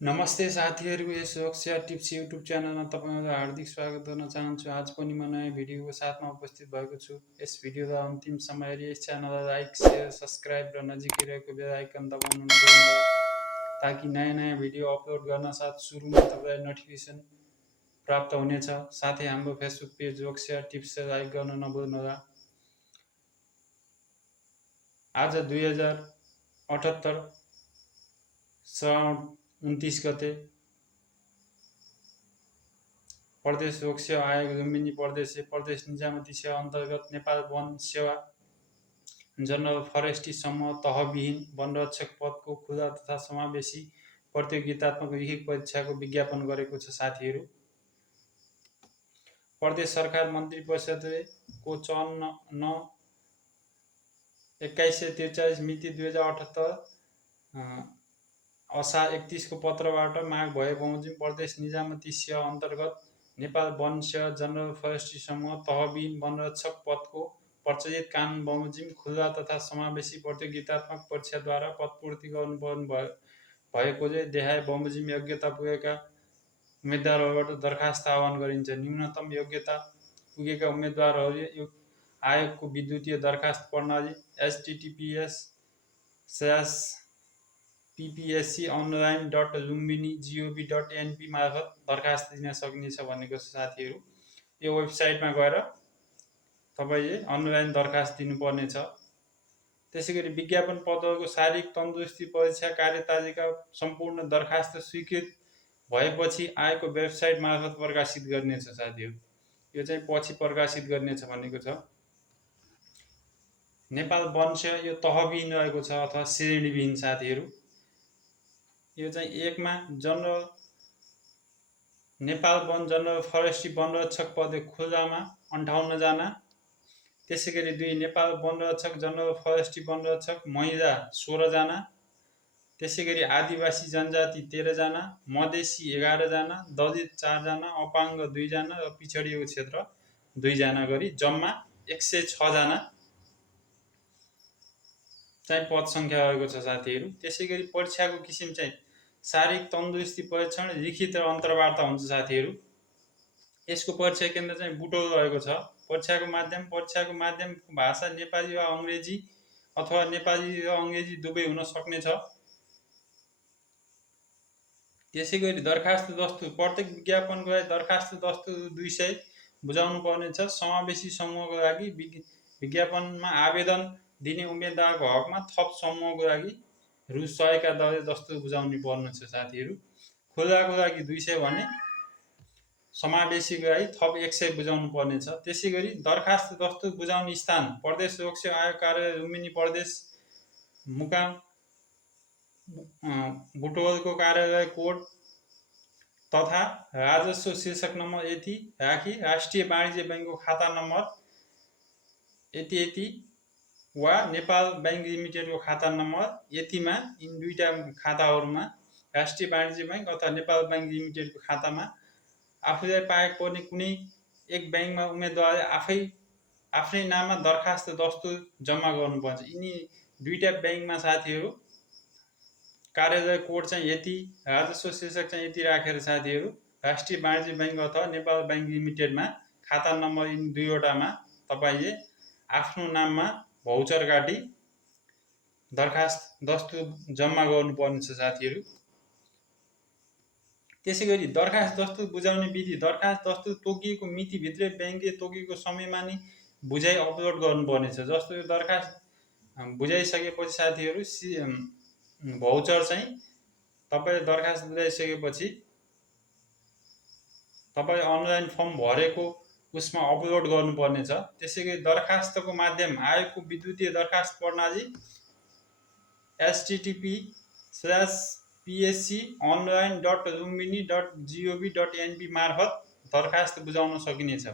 नमस्ते साथीहरू, यस Lok Sewa tips YouTube च्यानलमा तपाईँलाई हार्दिक स्वागत गर्न चाहन्छु। आज पनि म नयाँ भिडियोको साथमा उपस्थित भएको छु। यस भिडियोलाई अन्तिम समय हेरी यस च्यानललाई लाइक, सेयर, सब्सक्राइब र नजिकै रहेको बेल आइकन दबाउनु नभुल्नुहोला ताकि नयाँ भिडियो अपलोड गर्न साथ सुरुमा तपाईँलाई नोटिफिकेसन प्राप्त हुनेछ। साथै हाम्रो फेसबुक पेज लोकसेवा टिप्सलाई लाइक गर्न नभुल्नुहोला। आज 2078 श्रावण 29 गते प्रदेश लोकसेवा आयोग लुम्बिनी प्रदेश निजामती सेवा अन्तर्गत नेपाल वन सेवा जनरल फरेस्ट्री समूह तहविहीन वनरक्षक पदको खुला तथा समावेशी प्रतियोगितात्मक लिखित परीक्षाको विज्ञापन गरेको छ। साथीहरू, प्रदेश सरकार मन्त्री परिषदले को चयन 2143 मिति 2078 असार 31 को पत्रबाट माग भए बमोजिम प्रदेश निजामती सेवा अन्तर्गत नेपाल वन सेवा जनरल फरेस्ट्री समूह तहविहीन वनरक्षक पदको प्रचलित कानुन बमोजिम खुल्ला तथा समावेशी प्रतियोगितात्मक परीक्षाद्वारा पदपूर्ति गर्नुपर्ने भएकोले देहाय बमोजिम योग्यता पुगेका उम्मेदवारहरूबाट दरखास्त आह्वान गरिन्छ। न्यूनतम योग्यता पुगेका उम्मेदवारहरूले आयोगको विद्युतीय दरखास्त प्रणाली https://ppsc.online.lumbini.gov.np मार्फत दरखास्त दिन सकिनेछ भनेको छ। साथीहरू, यो वेबसाइटमा गएर तपाईले अनलाइन दरखास्त दिनुपर्ने छ। त्यसैगरी विज्ञापन पदहरूको शारीरिक तन्दुरुस्ती परीक्षा कार्यतालिका सम्पूर्ण दरखास्त स्वीकृत भएपछि आयोगको वेबसाइट मार्फत प्रकाशित गरिनेछ। साथीहरू, यो चाहिँ पछि प्रकाशित गरिनेछ भनेको छ। नेपाल वन सेवा यो तहविहीन रहेको छ अथवा श्रेणीविहीन। साथीहरू, यो चाहिँ एकमा जनरल नेपाल वन जनरल फरेस्ट्री वनरक्षक पद खुल्लामा 58 जना, त्यसैगरी 2 नेपाल वनरक्षक जनरल फरेस्ट्री वनरक्षक महिला 16 जना, त्यसैगरी आदिवासी जनजाति 13 जना, मधेसी 11 जना, दलित 4 जना, अपाङ्ग 2 जना र पिछडिएको क्षेत्र 2 जना गरी जम्मा 106 जना चाहिँ पद संख्या रहेको छ। साथीहरू, त्यसैगरी परीक्षाको किसिम चाहिँ शारीरिक तन्दुरुस्ती परीक्षण, लिखित र अन्तर्वार्ता हुन्छ। साथीहरू, यसको परीक्षा केन्द्र चाहिँ बुटोल रहेको छ। परीक्षाको माध्यम भाषा नेपाली वा अङ्ग्रेजी अथवा नेपाली र अङ्ग्रेजी दुवै हुन सक्ने छ। त्यसैगरी दरखास्त दस्तुर प्रत्येक विज्ञापनको लागि दरखास्त दस्तुर 200 बुझाउनु पर्नेछ। समावेशी समूहको लागि विज्ञापनमा आवेदन दिने उम्मेदवारको हकमा थप समूहको लागि रु 100 का दरले दस्तुर बुझाउनु पर्नेछ। साथीहरू, खुल्लाको लागि 200 भने समावेशीको लागि थप 100 बुझाउनु पर्नेछ। त्यसैगरी दरखास्त दस्तुर बुझाउने स्थान प्रदेश लोकसेवा आयोग कार्यालय लुम्बिनी प्रदेश मुकाम बुटवलको कार्यालय कोड तथा राजस्व शीर्षक नम्बर यति राखी राष्ट्रिय वाणिज्य बैङ्कको खाता नम्बर यति वा नेपाल बैंक लिमिटेडको खाता नम्बर यतिमा, यिन दुईटा खाताहरूमा राष्ट्रिय वाणिज्य बैङ्क अथवा नेपाल बैंक लिमिटेडको खातामा आफूलाई पाएको पर्ने कुनै एक बैङ्कमा उम्मेदवारले आफ्नै नाममा दरखास्त दस्तुर जम्मा गर्नुपर्छ। यिनी दुईटा बैङ्कमा साथीहरू कार्यालय कोड चाहिँ यति, राजस्व शीर्षक चाहिँ यति राखेर साथीहरू राष्ट्रिय वाणिज्य बैङ्क अथवा नेपाल बैंक लिमिटेडमा खाता नम्बर यिनी दुईवटामा तपाईँले आफ्नो नाममा भाउचर काटी दरखास्त दस्तुर जम्मा गर्नुपर्ने छ। साथीहरू, त्यसैगरी दरखास्त दस्तुर बुझाउने विधि दरखास्त दस्तुर तोकिएको मितिभित्रै ब्याङ्कले तोकिएको समयमा नै बुझाइ अपलोड गर्नुपर्नेछ। जस्तो यो दरखास्त बुझाइसकेपछि साथीहरू भाउचर चाहिँ तपाईँले दरखास्त बुझाइसकेपछि तपाईँ अनलाइन फर्म भरेको उसमा अपलोड गर्नुपर्नेछ। त्यसैगरी दरखास्तको माध्यम आयोगको विद्युतीय दरखास्त प्रणाली https://psc.online.lumbini.gov.np मार्फत दरखास्त बुझाउन सकिनेछ।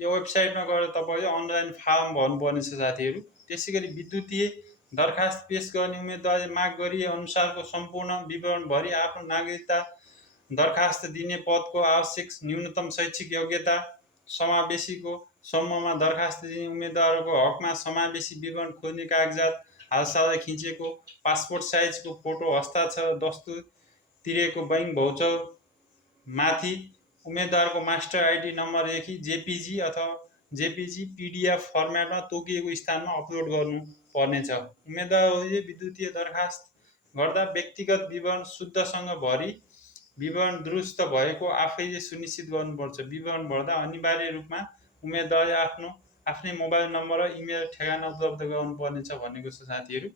यो वेबसाइटमा गएर तपाईँले अनलाइन फार्म भर्नुपर्नेछ। साथीहरू, त्यसैगरी विद्युतीय दरखास्त पेश गर्ने उम्मेदवारले माग गरिए अनुसारको सम्पूर्ण विवरण भरी आफ्नो नागरिकता दरखास्त दिने पदको आवश्यक न्यूनतम शैक्षिक योग्यता, समावेशीको समूहमा दरखास्त दिने उम्मेदवारको हकमा समावेशी विवरण खोज्ने कागजात, हालसालै खिचेको पासपोर्ट साइजको फोटो, हस्ताक्षर दस्तुर तिरेको बैंक भाउचर माथि उम्मेदवारको मास्टर आइडी नम्बरदेखि जेपीजी अथवा जेपीजी पीडीएफ फर्मेटमा तोकिएको स्थानमा अपलोड गर्नुपर्नेछ। उम्मेदवारहरूले विद्युतीय दरखास्त गर्दा व्यक्तिगत विवरण शुद्धसँग भरी विवरण दुरुस्त भएको आफैले सुनिश्चित गर्नुपर्छ। विवरण भर्दा अनिवार्य रूपमा उम्मेदवारले आफ्नै मोबाइल नम्बर र इमेल ठेगाना उपलब्ध गराउनुपर्नेछ भनेको छ साथीहरू।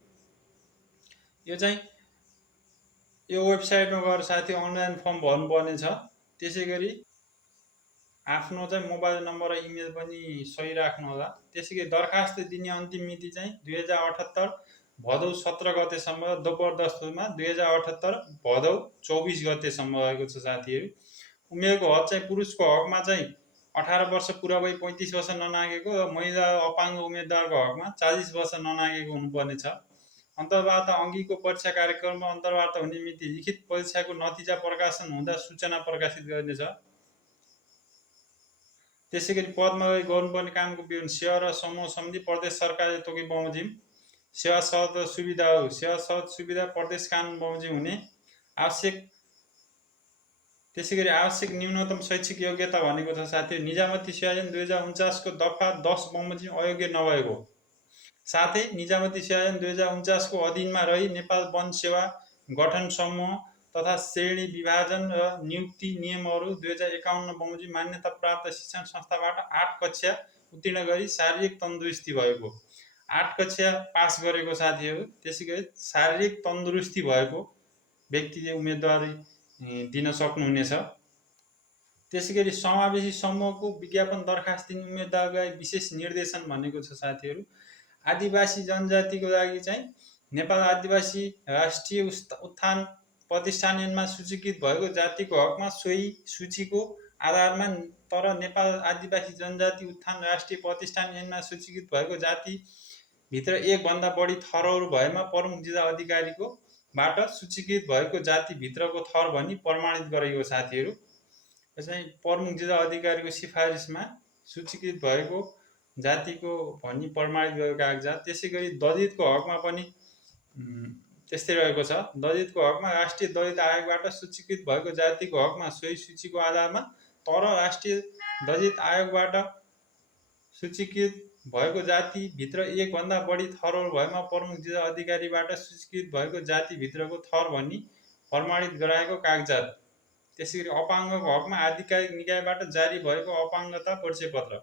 यो वेबसाइटमा गएर साथी अनलाइन फर्म भर्नुपर्नेछ। त्यसै गरी आफ्नो मोबाइल नम्बर र इमेल पनि सही राख्नु होला। त्यसै गरी दरखास्त दिने अन्तिम मिति 2078 भदौ 17 गतेसम्म, दोब्बर दस्तुरमा 2078 भदौ 24 गतेसम्म रहेको छ साथीहरू। उमेरको हद पुरुषको हकमा 18 वर्ष पुरा भई 35 वर्ष ननागेको र महिला अपाङ्ग उम्मेदवारको हकमा 40 वर्ष ननागेको हुनुपर्नेछ। अन्तर्वार्ता अघिको परीक्षा कार्यक्रममा अन्तर्वार्ता हुने मिति लिखित परीक्षाको नतिजा प्रकाशन हुँदा सूचना प्रकाशित गर्नेछ। त्यसै गरी पदमा गर्नुपर्ने कामको विवरण सेवा र समूह समिति प्रदेश सरकारले तोके बमोजिम सेवा सहज र सुविधाहरू सेवा सहज सुविधा प्रदेश कानुन बमोजिम हुने आवश्यक। त्यसै गरी आवश्यक न्यूनतम शैक्षिक योग्यता भनेको छ साथी निजामती सेवा ऐन 2049 को दफा 10 बमोजिम अयोग्य नभएको, साथै निजामती सेवा ऐन 2049 को अधीनमा रही नेपाल वन सेवा गठन समूह तथा श्रेणी विभाजन र नियुक्ति नियमहरू 2051 बमोजिम मान्यता प्राप्त शिक्षण संस्थाबाट 8 कक्षा उत्तीर्ण गरी शारीरिक तन्दुरुस्ती भएको, 8 कक्षा पास गरेको साथीहरू। त्यसै गरी शारीरिक तन्दुरुस्ती भएको व्यक्तिले उम्मेदवारी दिन सक्नुहुनेछ। त्यसै गरी समावेशी समूहको विज्ञापन दरखास्त दिने उम्मेदवारलाई विशेष निर्देशन भनेको छ साथीहरू। आदिवासी जनजातिको लागि नेपाल आदिवासी राष्ट्रिय उत्थान प्रतिष्ठान ऐनमा सूचीकृत भएको जातिको हकमा सोही सूचीको आधारमा तर नेपाल आदिवासी जनजाति उत्थान राष्ट्रिय प्रतिष्ठान ऐनमा सूचीकृत भएको जातिभित्र एकभन्दा बढी थरहरू भएमा प्रमुख जिल्ला अधिकारीको बाट सूचीकृत भएको जातिभित्रको थर भनी प्रमाणित गरेको साथीहरू। प्रमुख जिल्ला अधिकारीको सिफारिसमा सूचीकृत भएको जातिको भनी प्रमाणित गरेको कागजात। त्यसै गरी दलितको हकमा पनि त्यस्तै रहेको छ। दलितको हकमा राष्ट्रिय दलित आयोगबाट सूचीकृत भएको जातिको हकमा सोही सूचीको आधारमा तर राष्ट्रिय दलित आयोगबाट सूचीकृत भएको जातिभित्र एकभन्दा बढी थरहरू भएमा प्रमुख जिल्ला अधिकारीबाट सूचीकृत भएको जातिभित्रको थर भनी प्रमाणित गराएको कागजात। त्यसै गरी अपाङ्गको हकमा आधिकारिक निकायबाट जारी भएको अपाङ्गता परिचयपत्र।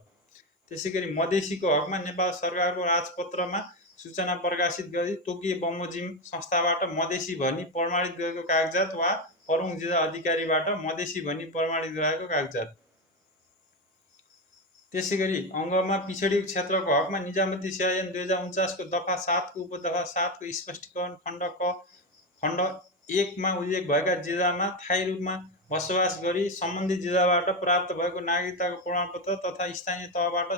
त्यसै गरी मधेसीको हकमा नेपाल सरकारको राजपत्रमा सूचना प्रकाशित गरी तोकिए बमोजिम संस्थाबाट मधेसी भनी प्रमाणित गरेको कागजात वा प्रमुख जिल्ला अधिकारीबाट मधेसी भनी प्रमाणित गराएको कागजात। त्यसै गरी अङ्गमा पिछडिएको क्षेत्रको हकमा निजामती सेवा ऐन 2049 को दफा 7 को उपदफा 7 को स्पष्टीकरण खण्ड क खण्ड 1 मा उल्लेख भएका जिल्लामा स्थायी रूपमा बसोबास गरी सम्बन्धित जिल्लाबाट प्राप्त भएको नागरिकताको प्रमाणपत्र तथा स्थानीय तहबाट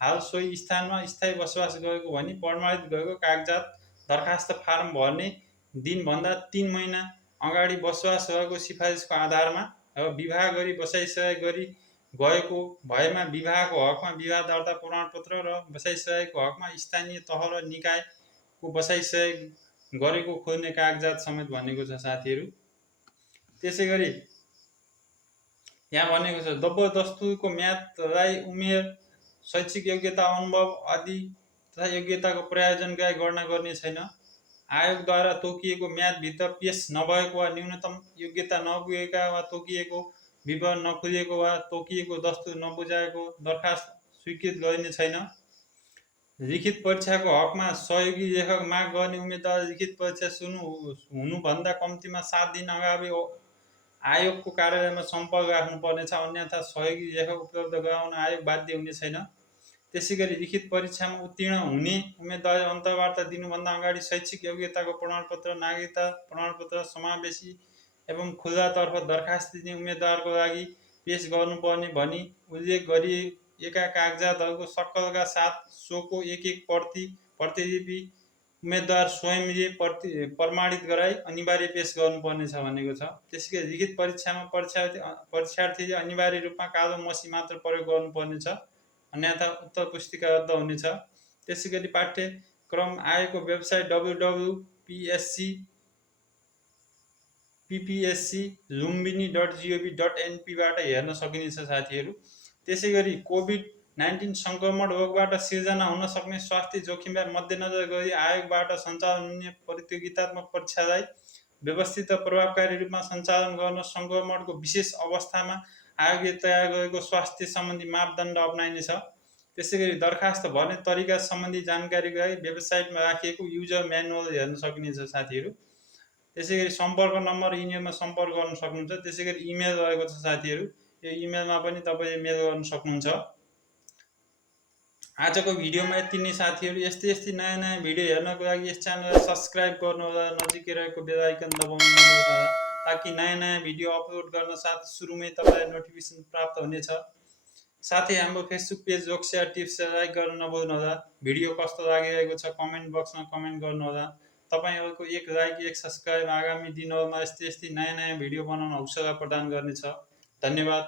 हाल सोही स्थानमा स्थायी बसोबास गरेको भनी प्रमाणित गरेको कागजात। दरखास्त फारम भर्ने दिनभन्दा 3 महिना अगाडि बसोबास गरेको सिफारिसको आधारमा र विवाह गरी बसाइसराई गरी गएको भएमा विवाहको हकमा विवाह दर्ता प्रमाणपत्र र बसाइसराईको हकमा स्थानीय तह र निकायको बसाइसराई गरेको खोज्ने कागजात समेत भनेको छ साथीहरू। त्यसै गरी यहाँ भनेको छ दोब्बर दस्तुरको म्यादलाई उमेर, शैक्षिक योग्यता, अनुभव आदि तथा योग्यताको प्रायोजनका गणना गर्ने छैन। आयोगद्वारा तोकिएको म्यादभित्र पेश नभएको वा न्यूनतम योग्यता नपुगेका वा तोकिएको विवरण नखुलेको वा तोकिएको दस्तुर नबुझाएको दरखास्त स्वीकृत गरिने छैन। लिखित परीक्षाको हकमा सहयोगी लेखक माग गर्ने उम्मेदवार लिखित परीक्षा सुरु हुनुभन्दा कम्तीमा 7 दिन अगावै आयोगको कार्यालयमा सम्पर्क राख्नुपर्नेछ, अन्यथा सहयोगी लेखक उपलब्ध गराउन आयोग बाध्य हुने छैन। त्यसै गरी लिखित परीक्षामा उत्तीर्ण हुने उम्मेदवारले अन्तर्वार्ता दिनुभन्दा अगाडि शैक्षिक योग्यताको प्रमाणपत्र, नागरिकता प्रमाणपत्र समावेशी एवं खुल्लातर्फ दरखास्त दिने उम्मेदवारको लागि पेश गर्नुपर्ने भनी उल्लेख गरिएका कागजातहरूको सक्कलका साथ सोको एक प्रतिलिपि उम्मेदवार स्वयंले प्रमाणित गराई अनिवार्य पेश गर्नुपर्नेछ भनेको छ। त्यसै गरी लिखित परीक्षामा परीक्षार्थीले अनिवार्य रूपमा कालो मसी मात्र प्रयोग गर्नुपर्नेछ, अन्यथा उत्तर पुस्तिका रद्द हुनेछ। त्यसै गरी पाठ्यक्रम आयोगको वेबसाइट www.psc ppsclumbini.gov.np बाट हेर्न सकिनेछ साथीहरू। त्यसैगरी कोभिड-19 संक्रमण रोगबाट सिर्जना हुन सक्ने स्वास्थ्य जोखिमलाई मध्यनजर गरी आयोगबाट सञ्चालन हुने प्रतियोगितात्मक परीक्षालाई व्यवस्थित र प्रभावकारी रूपमा सञ्चालन गर्न संक्रमणको विशेष अवस्थामा आयोगले तयार गरेको स्वास्थ्य सम्बन्धी मापदण्ड अपनाइनेछ। त्यसैगरी दरखास्त भर्ने तरिका सम्बन्धी जानकारीको लागि वेबसाइटमा राखिएको युजर म्यानुअल हेर्न सकिनेछ साथीहरू। त्यसैगरी सम्पर्क नम्बर इमेलमा सम्पर्क गर्न सक्नुहुन्छ। त्यसैगरी इमेल रहेको छ साथीहरू, यो इमेलमा पनि तपाईँले मेल गर्न सक्नुहुन्छ। आजको भिडियोमा यति नै साथीहरू। यस्तै नयाँ भिडियो हेर्नको लागि यस च्यानललाई सब्स्क्राइब गर्नुहोला, नजिकै रहेको बेल आइकन दबाउन नभुल्नुहोला, ताकि नयाँ भिडियो अपलोड गर्न साथ सुरुमै तपाईँलाई नोटिफिकेसन प्राप्त हुनेछ। साथै हाम्रो फेसबुक पेज लोकसेवा टिप्सलाई लाइक गर्न नभुल्नुहोला। भिडियो कस्तो लागिरहेको छ कमेन्ट बक्समा कमेन्ट गर्नुहोला। तपाईहरूको एक लाइक एक सब्स्क्राइब आगामी दिनहरूमा यस्तै नयाँ भिडियो बनाउन हौसला प्रदान गर्नेछ। धन्यवाद।